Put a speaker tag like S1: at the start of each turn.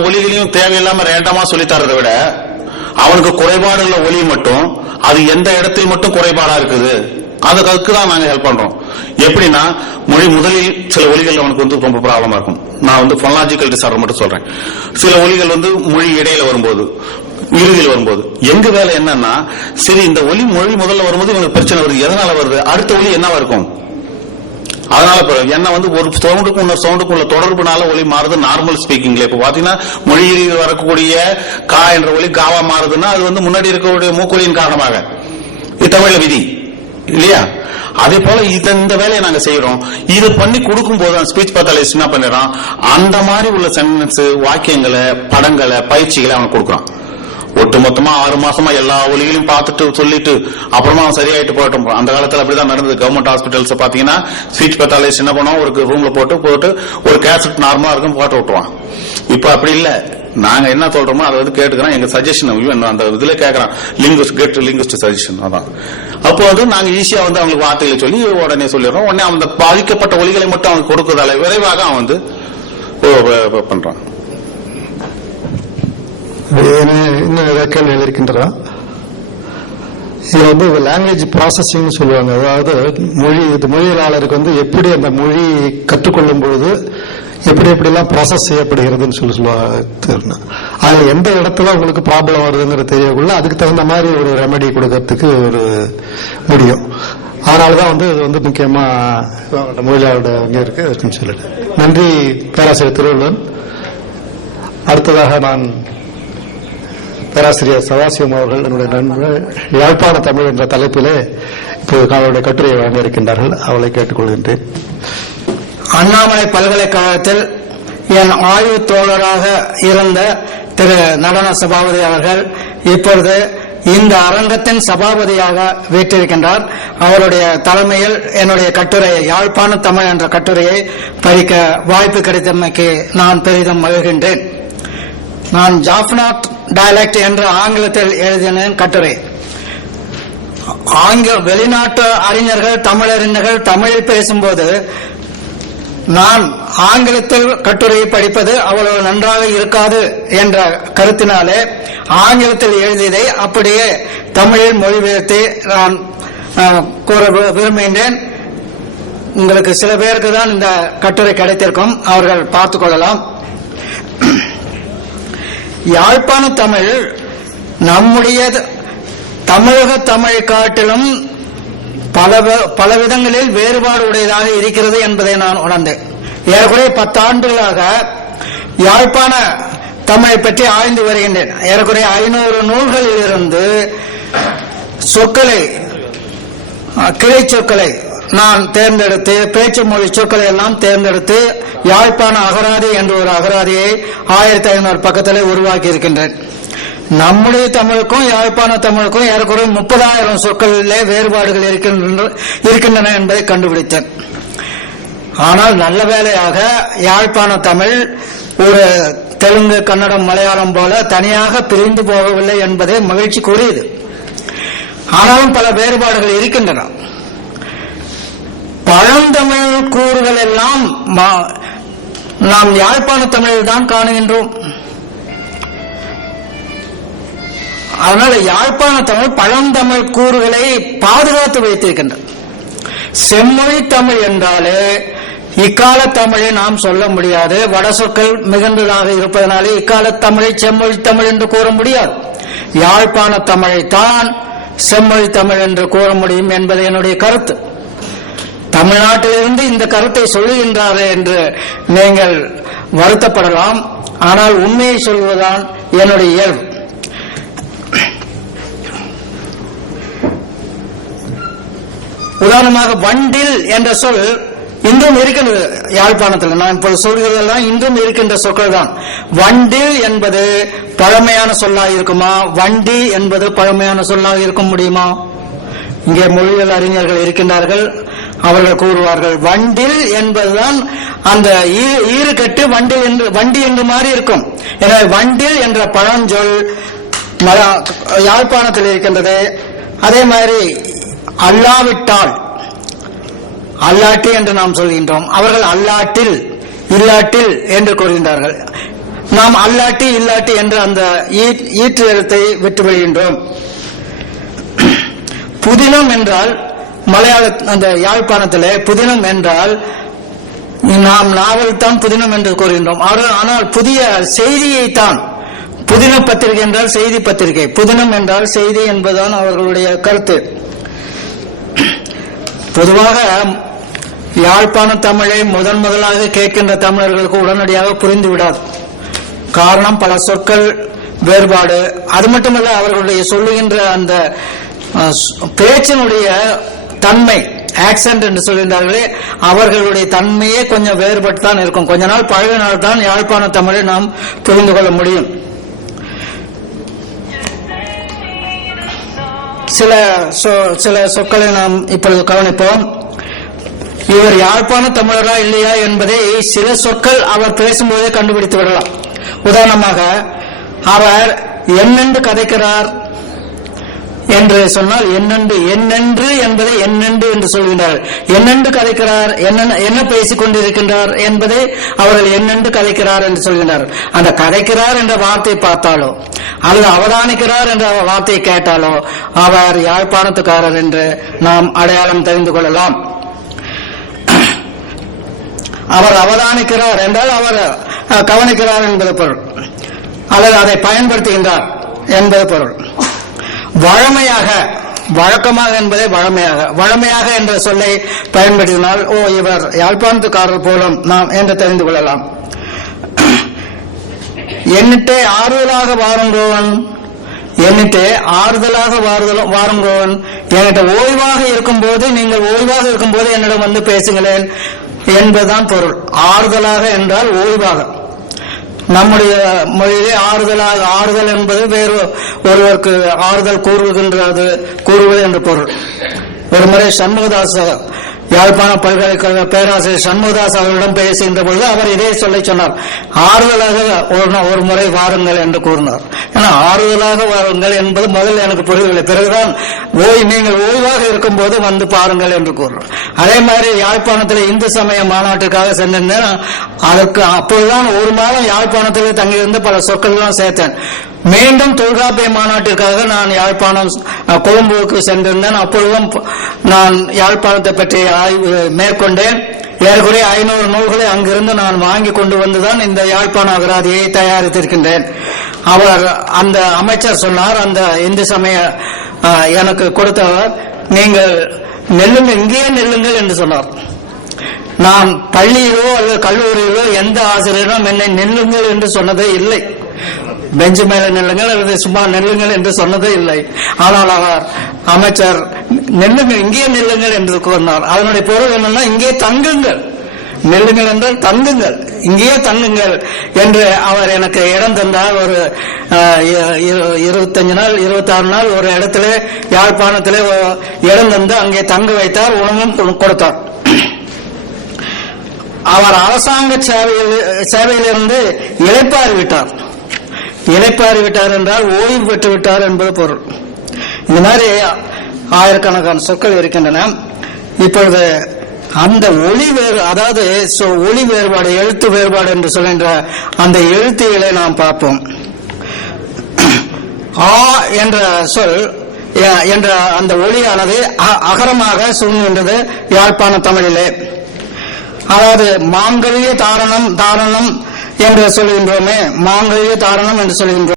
S1: ஒலிகளையும் தேவையில்லாம ரேண்டமா சொல்லி தரதை விட அவனுக்கு குறைபாடு உள்ள ஒலி மட்டும் அது எந்த இடத்தில் மட்டும் குறைபாடா இருக்குது? அதுக்கு அதுக்கு தான் நாங்க ஹெல்ப் பண்றோம். எப்படின்னா மொழி முதலில் சில ஒலிகள் அவனுக்கு வந்து ரொம்ப ப்ராப்ளமா இருக்கும். நான் வந்து பொனாலஜிக்கல் டிசார்டர் மட்டும் சொல்றேன். சில ஒலிகள் வந்து மொழி இடையில வரும்போது இறுதியில் வரும்போது. எங்க வேலை என்னன்னா சரி இந்த ஒலி மொழி முதல்ல வரும்போது இவனுக்கு பிரச்சனை வருது. எதனால வருது? அடுத்த ஒலி என்னவா இருக்கும்? அதனால என்ன வந்து ஒரு சவுண்டுக்கும் இன்னொரு சவுண்டுக்கும் உள்ள தொடர்புனால ஒலி மாறுது நார்மல் ஸ்பீக்கிங்ல இப்ப பாத்தீங்கன்னா மொழியில் வரக்கூடிய கா என்ற ஒலி காவா மாறுதுன்னா அது வந்து முன்னாடி இருக்கக்கூடிய மூக்கொலியின் காரணமாக. தமிழ விதி. இல்லையா? அதே போல இத இந்த வேலையை நாங்க செய்யறோம் இது பண்ணி கொடுக்கும் போது ஸ்பீச் பேத்தாலிஸ்ட் என்ன பண்ணிடுறான். அந்த மாதிரி உள்ள சென்டென்ஸ் வாக்கியங்களை படங்களை பயிற்சிகளை அவன் கொடுக்குறான். ஒட்டுமொத்தமா ஆறு மாசமா எல்லா ஒலிகளையும் பார்த்துட்டு சொல்லிட்டு அப்புறமா சரியாயிட்டு போகட்டும் அந்த காலத்துல அப்படிதான் நடந்தது. கவர்மெண்ட் ஹாஸ்பிட்டல்ஸ் பாத்தீங்கன்னா ஸ்பீச் பத்தாலே என்ன பண்ணுவோம் ஒரு ரூம்ல போட்டு போட்டு ஒரு கேசட் நார்மலா இருக்கும் போட்டு விட்டுருவான். இப்ப அப்படி இல்ல. நாங்க என்ன சொல்றோமோ அதை வந்து கேட்டுக்கிறோம் எங்க சஜஷன் அந்த இதுல கேட்கறோம் லிங்குஸ்ட் கெட் லிங்குஸ்ட் சஜஷன் அதான். அப்போ வந்து நாங்க ஈஸியா வந்து அவங்களுக்கு வார்த்தைகளை சொல்லி உடனே சொல்லிடுறோம். உடனே அந்த பாதிக்கப்பட்ட ஒலிகளை மட்டும் அவனுக்கு கொடுக்கறதால விரைவாக அவன் வந்து ஓ, பண்றான்.
S2: இன்னும் ஏதாவது கேள்விகள் இருக்கின்றதா இது வந்து லாங்குவேஜ் ப்ராசஸிங் சொல்லுவாங்க. அதாவது மொழி இது மொழியியலாளருக்கு வந்து எப்படி அந்த மொழி கற்றுக்கொள்ளும் பொழுது எப்படி எப்படிலாம் ப்ராசஸ் செய்யப்படுகிறதுன்னு சொல்லி சொல்லுவாங்க. அதில் எந்த இடத்துல உங்களுக்கு ப்ராப்ளம் வருதுங்கிறது தெரியக்குள்ள அதுக்கு தகுந்த மாதிரி ஒரு ரெமெடி கொடுக்கறதுக்கு ஒரு முடியும். அதனாலதான் வந்து இது வந்து முக்கியமா மொழியாளோட இங்கே இருக்கு. இருக்குன்னு சொல்லிட்டு நன்றி பேராசிரியர் திருவள்ளுவன் அடுத்ததாக நான் பேராசிரியர் சதாசிவம் அவர்கள் என்னுடைய நண்பர் யாழ்ப்பாண தமிழ் என்ற தலைப்பிலே இப்போது அவருடைய கட்டுரையை வழங்க இருக்கின்றார்கள். அவளை கேட்டுக்கொள்கின்றேன்.
S3: அண்ணாமலை பல்கலைக்கழகத்தில் என் ஆய்வு தோழராக இருந்த திரு நடன சபாபதி அவர்கள் இப்பொழுது இந்த அரங்கத்தின் சபாபதியாக வீட்டிருக்கின்றார் அவருடைய தலைமையில் என்னுடைய கட்டுரையை யாழ்ப்பாண தமிழ் என்ற கட்டுரையை படிக்க வாய்ப்பு கிடைத்தமைக்கு நான் பெரிதும் மகிழ்கின்றேன். நான் ஜாஃப்னா டயலக்ட் என்ற ஆங்கிலத்தில் எழுதினேன் கட்டுரை. ஆங்கில வெளிநாட்டு அறிஞர்கள் தமிழறிஞர்கள் தமிழில் பேசும்போது நான் ஆங்கிலத்தில் கட்டுரையை படிப்பது அவ்வளவு நன்றாக இருக்காது என்ற கருத்தினாலே ஆங்கிலத்தில் எழுதியதை அப்படியே தமிழில் மொழிபெயர்த்து நான் கூற விரும்புகின்றேன். உங்களுக்கு சில பேருக்கு தான் இந்த கட்டுரை கிடைத்திருக்கும். அவர்கள் பார்த்துக் கொள்ளலாம். யாழ்ப்பாண தமிழ் நம்முடைய தமிழக தமிழ் காட்டிலும் பல பல விதங்களில் வேறுபாடு உடையதாக இருக்கிறது என்பதை நான் உணர்ந்தேன். ஏறக்குறைய பத்தாண்டுகளாக யாழ்ப்பாண தமிழை பற்றி ஆய்ந்து வருகின்றேன். ஏறக்குறைய ஐநூறு நூல்களில் இருந்து சொற்களை கிளை சொற்களை நான் தேர்ந்தெடுத்து பேச்சு மொழி சொற்களை எல்லாம் தேர்ந்தெடுத்து யாழ்ப்பாண அகராதி என்ற ஒரு அகராதியை ஆயிரத்தி ஐநூறு பக்கத்தில் உருவாக்கி இருக்கின்றேன் நம்முடைய தமிழுக்கும் யாழ்ப்பாண தமிழுக்கும் ஏறக்குறைய முப்பதாயிரம் சொற்களிலே வேறுபாடுகள் இருக்கின்றன இருக்கின்றன என்பதை கண்டுபிடித்தேன். ஆனால் நல்ல வேலையாக யாழ்ப்பாண தமிழ் ஒரு தெலுங்கு கன்னடம் மலையாளம் போல தனியாக பிரிந்து போகவில்லை என்பதே கூறியது. ஆனாலும் பல வேறுபாடுகள் இருக்கின்றன. பழந்தமிழ் கூறுகள் எல்லாம் மா- நாம் யாழ்ப்பாண தமிழில் தான் காணுகின்றோம். அதனால யாழ்ப்பாண தமிழ் பழந்தமிழ் கூறுகளை பாதுகாத்து வைத்திருக்கின்றன. செம்மொழி தமிழ் என்றாலே இக்கால தமிழை நாம் சொல்ல முடியாது. வட சொற்கள் மிகுந்ததாக இருப்பதனாலே இக்கால தமிழை செம்மொழி தமிழ் என்று கூற முடியாது. யாழ்ப்பாண தமிழை தான் செம்மொழி தமிழ் என்று கூற முடியும் என்பது என்னுடைய கருத்து. தமிழ்நாட்டிலிருந்து இந்த கருத்தை சொல்லுகின்றாரே என்று நீங்கள் வருத்தப்படலாம். ஆனால் உண்மையை சொல்வதுதான் என்னுடைய இயல்பு. உதாரணமாக வண்டில் என்ற சொல் இன்றும் இருக்கின்றது யாழ்ப்பாணத்தில். நான் இப்போது சொல்கிறதெல்லாம் இன்றும் இருக்கின்ற சொற்கள் தான் வண்டில் என்பது பழமையான சொல்லாக இருக்குமா? வண்டி என்பது பழமையான சொல்லாக இருக்க முடியுமா? இங்கே மொழியியல் அறிஞர்கள் இருக்கின்றார்கள். அவர்கள் கூறுவார்கள் வண்டில் என்பதுதான் அந்த ஈ- ஈறுகட்டு வண்டில் என்று வண்டி என்று மாறி இருக்கும். எனவே வண்டில் என்ற பழஞ்சொல் யாழ்ப்பாணத்தில் இருக்கின்றது. அதே மாதிரி அல்லாவிட்டால் அல்லாட்டி என்று நாம் சொல்கின்றோம். அவர்கள் அல்லாட்டில் இல்லாட்டில் என்று கூறுகின்றார்கள். நாம் அல்லாட்டி இல்லாட்டி என்று அந்த ஈற்று எழுத்தை விட்டு விடுகின்றோம் புதினம் என்றால் மலையாள அந்த யாழ்ப்பாணத்திலே புதினம் என்றால் நாம் நாவல் தான் புதினம் என்று கூறுகின்றோம். ஆனால் ஆனால் புதிய செய்தியை தான் புதின பத்திரிகை என்றால் செய்தி பத்திரிகை புதினம் என்றால் செய்தி என்பதுதான் அவர்களுடைய கருத்து. பொதுவாக யாழ்ப்பாண தமிழை முதன் முதலாக கேட்கின்ற தமிழர்களுக்கு உடனடியாக புரிந்து விடாது காரணம் பல சொற்கள் வேறுபாடு. அது மட்டுமல்ல அவர்களுடைய சொல்லுகின்ற அந்த பேச்சினுடைய தன்மை ஆக்சன்ட் என்று சொல்லியிருந்தார்களே அவர்களுடைய தன்மையே கொஞ்சம் வேறுபட்டு தான் இருக்கும். கொஞ்ச நாள் பழகினால் தான் யாழ்ப்பாண தமிழை நாம் புரிந்து கொள்ள முடியும். சில சொ- சில சொற்களை நாம் இப்பொழுது கவனிப்போம். இவர் யாழ்ப்பாண தமிழரா இல்லையா என்பதை சில சொற்கள் அவர் பேசும்போதே கண்டுபிடித்து விடலாம். உதாரணமாக அவர் என்னென்று கதைக்கிறார் என்று சொன்னால் என்னென்று என்னென்று என்பதை என்னென்று என்று சொல்கின்றார். என்னென்று கதைக்கிறார் என்ன என்ன பேசிக் கொண்டிருக்கின்றார் என்பதை அவர்கள் என்னென்று கதைக்கிறார் என்று சொல்கின்றார். அந்த கதைக்கிறார் என்ற வார்த்தை பார்த்தாலோ அல்லது அவதானிக்கிறார் என்ற வார்த்தையை கேட்டாலோ அவர் யாழ்ப்பாணத்துக்காரர் என்று நாம் அடையாளம் தெரிந்து கொள்ளலாம். அவர் அவதானிக்கிறார் என்றால் அவர் அஹ், கவனிக்கிறார் என்பது பொருள். அல்லது அதை பயன்படுத்துகின்றார் என்பது பொருள். வழமையாக வழக்கமாக என்பதை வழமையாக வழமையாக என்ற சொல்லை பயன்படுத்தினால் ஓ இவர் யாழ்ப்பாணத்துக்காரர் போலும் நாம் என்று தெரிந்து கொள்ளலாம். என்னிட்டே ஆறுதலாக வாருங்கோவன் என்னிட்டே ஆறுதலாக வாருதல் வாருங்கோவன் என்கிட்ட ஓய்வாக இருக்கும்போது நீங்கள் ஓய்வாக இருக்கும்போது என்னிடம் வந்து பேசுங்களேன் என்பதுதான் பொருள். ஆறுதலாக என்றால் ஓய்வாக. நம்முடைய மொழியிலே ஆறுதலாக ஆறுதல் என்பது வேறு ஒருவருக்கு ஆறுதல் கூறுகின்றது கூறுவது என்று பொருள். ஒரு முறை சண்முகதாஸ் யாழ்ப்பாண பல்கலைக்கழக பேராசிரியர் சண்முகதாஸ் அவர்களிடம் பேசுகின்ற பொழுது அவர் இதே சொல்லை சொன்னார். ஆறுதலாக ஒரு ஒரு முறை வாருங்கள் என்று கூறினார். ஏன்னா ஆறுதலாக வாருங்கள் என்பது முதல்ல எனக்கு புரியவில்லை. பிறகுதான் ஓய் நீங்கள் ஓய்வாக இருக்கும்போது வந்து பாருங்கள் என்று கூறுறார் அதே மாதிரி யாழ்ப்பாணத்தில் இந்து சமய மாநாட்டுக்காக சென்றிருந்தேன். அதற்கு அப்போதுதான் ஒரு மாதம் யாழ்ப்பாணத்திலே தங்கியிருந்து பல சொற்கள்லாம் சேர்த்தேன். மீண்டும் தொல்காப்பிய மாநாட்டிற்காக நான் யாழ்ப்பாணம் கொழும்புக்கு சென்றிருந்தேன். அப்பொழுதும் நான் யாழ்ப்பாணத்தை பற்றி ஆய்வு மேற்கொண்டேன். ஏறக்குறைய ஐநூறு நூல்களை அங்கிருந்து நான் வாங்கி கொண்டு வந்துதான் இந்த யாழ்ப்பாண அகராதியை தயாரித்திருக்கின்றேன். அவர் அந்த அமைச்சர் சொன்னார் அந்த இந்து சமய எனக்கு கொடுத்தவர் நீங்கள் நெல்லுங்கள் இங்கேயே நெல்லுங்கள் என்று சொன்னார். நான் பள்ளியிலோ அல்லது கல்லூரியிலோ எந்த ஆசிரியரும் என்னை நெல்லுங்கள் என்று சொன்னதே இல்லை. பெஞ்சு மேல நெல்லுங்கள் அல்லது சும்மா நெல்லுங்கள் என்று சொன்னதே இல்லை. ஆனால் அவர் அமைச்சர் நெல்லுங்கள் இங்கே நெல்லுங்கள் என்று கூறினார். அதனுடைய பொருள் என்னன்னா இங்கே தங்குங்கள். நெல்லுங்கள் என்றால் தங்குங்கள். இங்கேயே தங்குங்கள் என்று அவர் எனக்கு இடம் தந்தார். ஒரு அஹ், இரு- இருபத்தஞ்சு நாள் இருபத்தாறு நாள் ஒரு இடத்துல யாழ்ப்பாணத்திலே இடம் தந்து அங்கே தங்க வைத்தார் உணவும் கொ- கொடுத்தார். அவர் அரசாங்க சேவையில் சேவையிலிருந்து இழைப்பாறு விட்டார். இழைப்பாறு விட்டார் என்றால் ஓய்வு பெற்று விட்டார் என்பது பொருள். இந்த மாதிரி ஆயிரக்கணக்கான சொற்கள் இருக்கின்றன. இப்பொழுது அந்த ஒளி வேறு அதாவது ஒளி வேறுபாடு எழுத்து வேறுபாடு என்று சொல்கின்ற அந்த எழுத்துகளை நாம் பார்ப்போம். ஆ என்ற சொல் என்ற அந்த ஒளியானது அகரமாக சுருங்குகின்றது யாழ்ப்பாண தமிழிலே. அதாவது மாங்கல்ய தாரணம் தாரணம் என்று சொல்கின்றோமே மாங்கல்ய தாரணம் என்று சொல்கின்றோம்.